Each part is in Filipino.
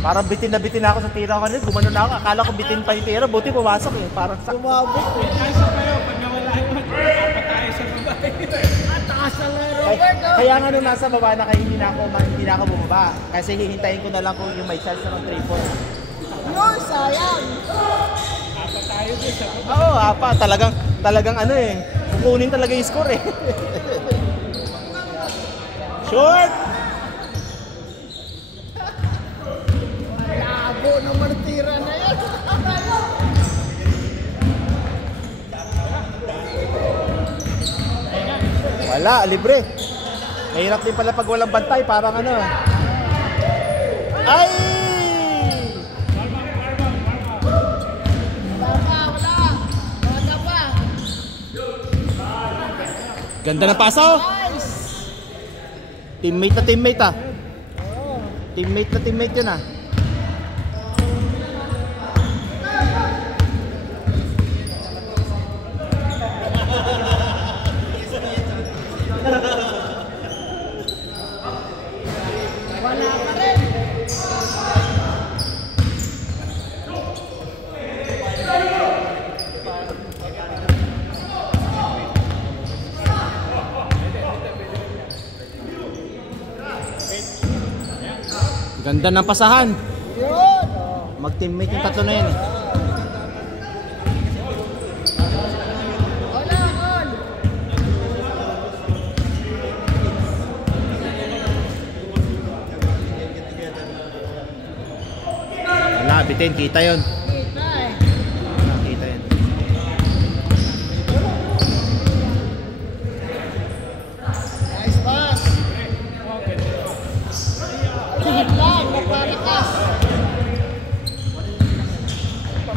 Parang bitin na bitin ako sa tira ko kanina. Gumano na ako. Akala ko bitin pa yung tira. Buti pumasok eh. Parang sakto. Tumabot. Tayo kayo. Pag nawala yun, patay sa babae. Taas na lang, Robert. Kaya nga nung nasa baba na kayo, hindi na ako bumaba. Kasi hihintayin ko na lang kung yung may chance na ng 3-4. Yun, sayang. Apa tayo din sa baba. Oo, apa. Talagang ano eh. Kukunin talaga yung score eh. Short! Labo ng martira na yan. Wala, libre. Mahirap din pala pag walang bantay. Parang ano. Ay! Wala. Wala pa. Ganda na paso. Nice. Teammate na teammate ah. Teammate na teammate yun ah. Wala pa rin. Ganda ng pasahan. Yun. Mag-teammate yung tatlo na yan eh. Wala, all. Wala, bitin. Kita yun. Kita eh. Kita yun. Nice pass. Hihit lang, nagpalakas.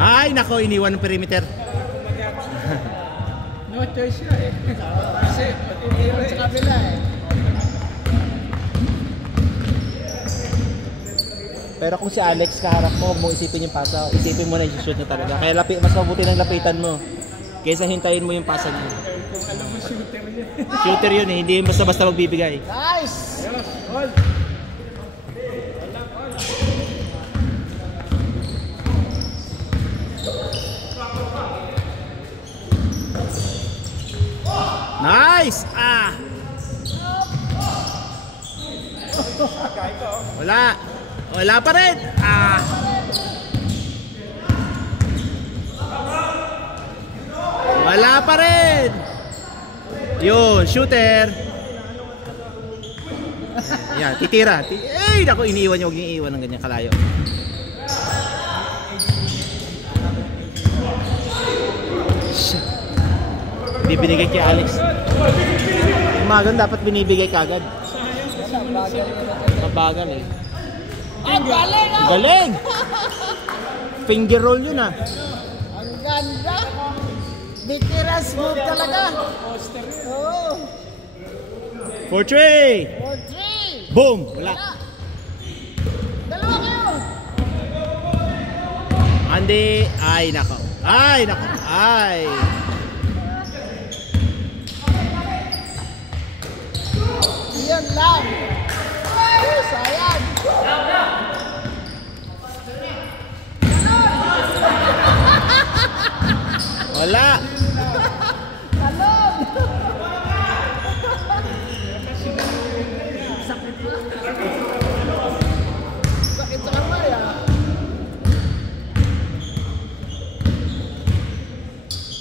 Ay, nako, iniwan ng perimeter. No choice siya eh. Kasi matitira Sa eh. kabila eh. Pero kung si Alex kaharap mo, huwag mo isipin yung pasa. Isipin mo na yung shoot niya talaga. Kaya mas mabuti ng lapitan mo. Kaysa hintayin mo yung pasa niya. Kung alam mo shooter yun. Shooter yun eh, hindi yung basta-basta magbibigay. Nice. Yes, all. Nice! Ah! Wala. Wala pa rin. Ah! Wala pa rin. Yun, shooter. Yan, titira. Ay, naku, iniiwan niyo. Huwag niyo iiwan ng ganyan kalayo. Shit. Hindi binigay kay Alex. Umagan dapat binibigay kagad. Mabagal eh. Ang galing ah. Galing! Finger roll yun ah. Ang ganda. Bitiras move talaga. Oo. 4-3! 4-3. Boom! Wala. Dalawa kayo. Andy, ay nako. Ay nako. Ay. Yan lang. Ay, sayang. Wala. Talon. Sakit sa kamay ah.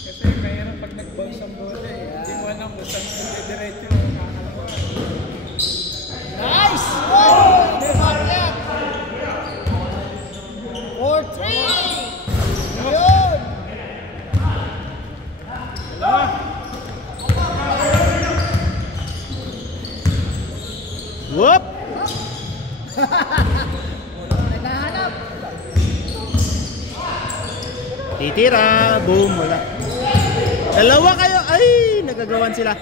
Kasi mayroon pag nag-bounce ang bola eh. Hindi mo alam kung saan diretso yung kakalawa. Nice! Oh, bumakit! 4-3! Yun! Whoop! Naghahanap! Titira. Boom. Wala. Dalawa kayo. Ay, nagagawan sila.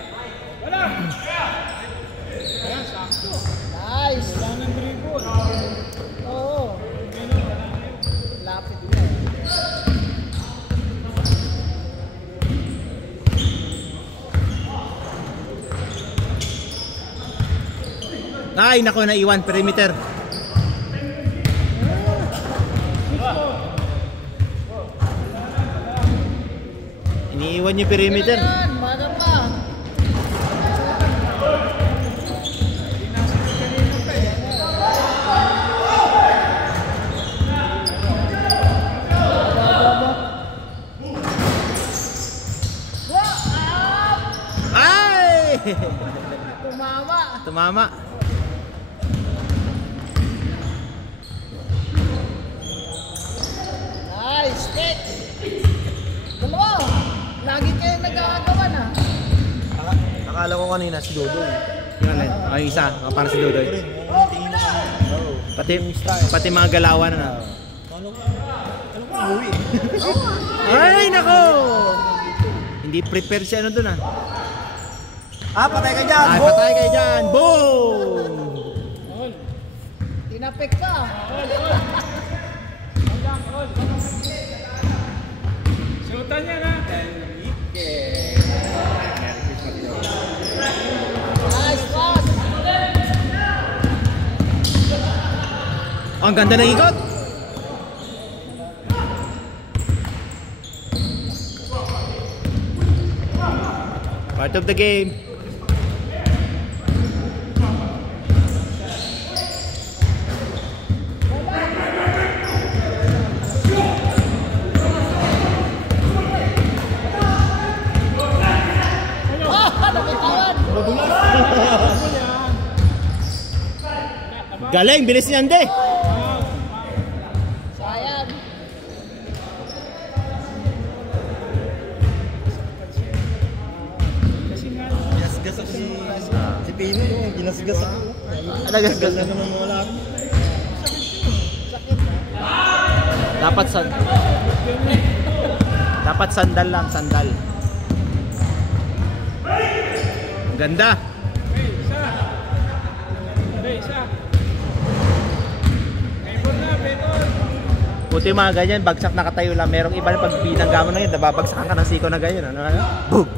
Nice! Wala ng dribble. Oo. Lapit na eh. Ay, nako, naiwan. Perimeter. Iniiwan yung perimeter. Yan, baga pa. Ay! Tumama. Tumama. Nice, pick. Dalawa. Lagi kayo nagkakagawa na. Akala ko kanina si Dodo. Yung alin? Ay, isa. Para si Dodoy. Pati mga galawan na. Ano ko uwi? Ay, nako! Hindi prepare siya ano dun ah. Patay ka dyan! Ay, patay kayo dyan! Boom! Tinapik ka. Sutan niya na. Nice pass. Ang ganda ng ikot! Part of the game. Nabitawan. Galing! Bilis niyan, de! Sayang. Ginasgas ako si Pino. Ginasgas ako. Alagas-gas Ano naman wala ako. Dapat sandal lang, sandal. Ganda. Isa. Paper na, paper. Puti mga ganyan, bagsak nakatayo lang. Merong iba na pag binangga mo na yun, nababagsakan ka ng siko na ganyan. Ano? Boom!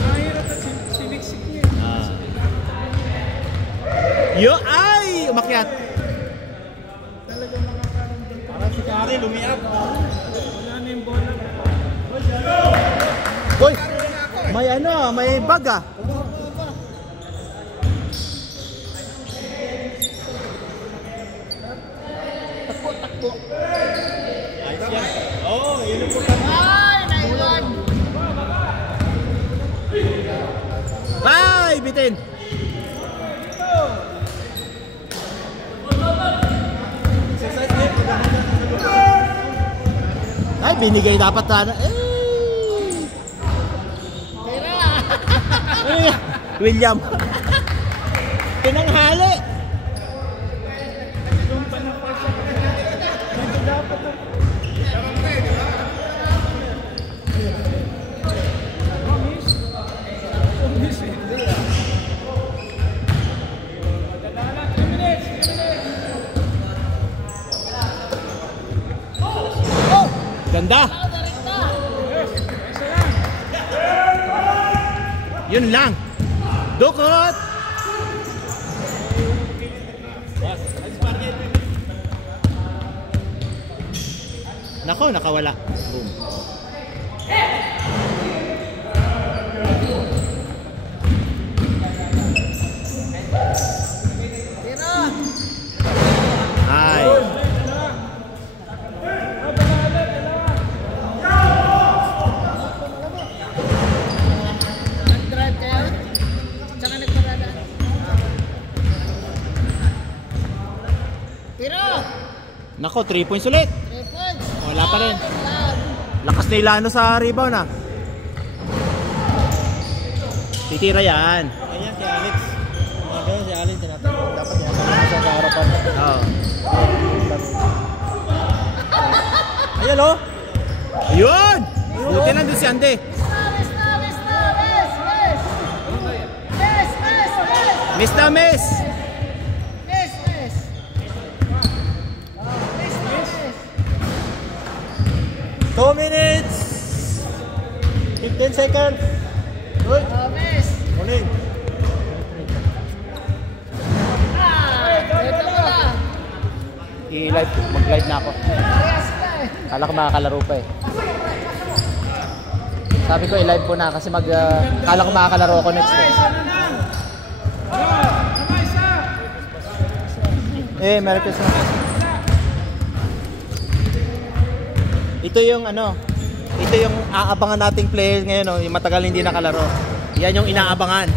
Ang hirap na siniksik niya. Yo! Ay! Umakyat! Talagang makakaramdam. Parang si Kari lumiap. Wala na yung bola. Boy! May ano, may bag ah. Ayos yan. Oo, yun yung Ay, naiwan. Ay! Bitin! exercise niya. Ay, binigay dapat sana. Tira. William. Pinanghali. Ganda. Yun lang. Dukot. Nako, nakawala. Boom. Tira. Ay. Nag-drive kayo? Tsaka nagparada. Tira. Nako, 3 points ulit. 3 points. Wala pa rin. Yan. Lakas na Ilano sa rebound ah. Titira yan. Ayan si Alex. Mga ganyan si Alex. Tinatanong dapat yan. Sa kaharapan mo. Oo. Ayan o. Ayun! Buti nandun si Ande. Miss na, miss na. Miss, miss. Miss, miss, miss. Miss na miss! Miss, miss. Miss, miss. 2 minutes. 15 seconds. Good. Miss. Morning. i-live. Mag-live na ako. Parehas sila eh. Kala ko makakalaro pa eh. Sabi ko i-live ko na kasi kala ko makakalaro ako next eh. Merry Christmas. Ito yung ito yung aabangan nating players ngayon, yung matagal hindi nakalaro. Yan yung inaabangan.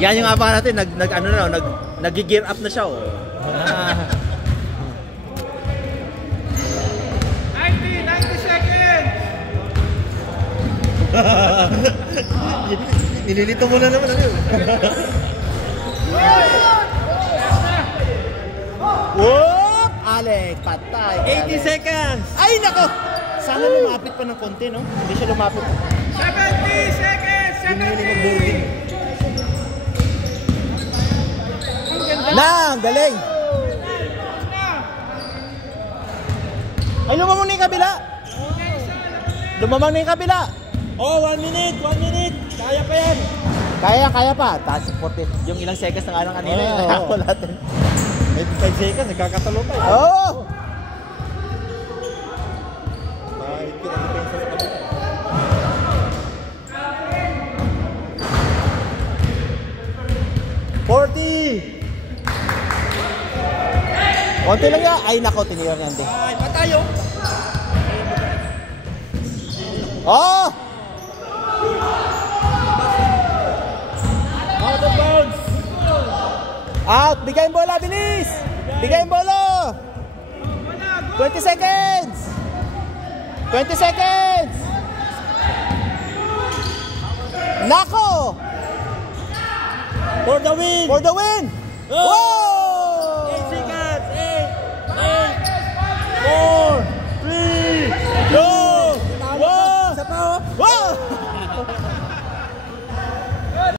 Yan yung aabangan natin, nag-gear up na siya. 90 seconds! Nililito mo na naman. Whoop! Alex, patay. 80 seconds! Ay, nako! Sana lumapit pa ng konti, no? Hindi siya lumapit. 70 seconds! 70! Na! Galing! Ay, lumamang na yung kabila! Lumamang na yung kabila! Oh, 1 minute! 1 minute! Kaya pa yan! Kaya pa. Taas supported. Yung ilang seconds na nga kanina, Oo. nakako natin. 85 seconds, nagkakatalo pa eh. Oo! Mahigpit ang depensa sa kabila. Konti lang yan. Ay, nako, tinira niyan din. Ay, patayo! Oh! Out of bounds! Out! Bigay yung bola, bilis! Bigay yung bola! 20 seconds! 20 seconds! Nako! For the win! For the win! Oh! Wow!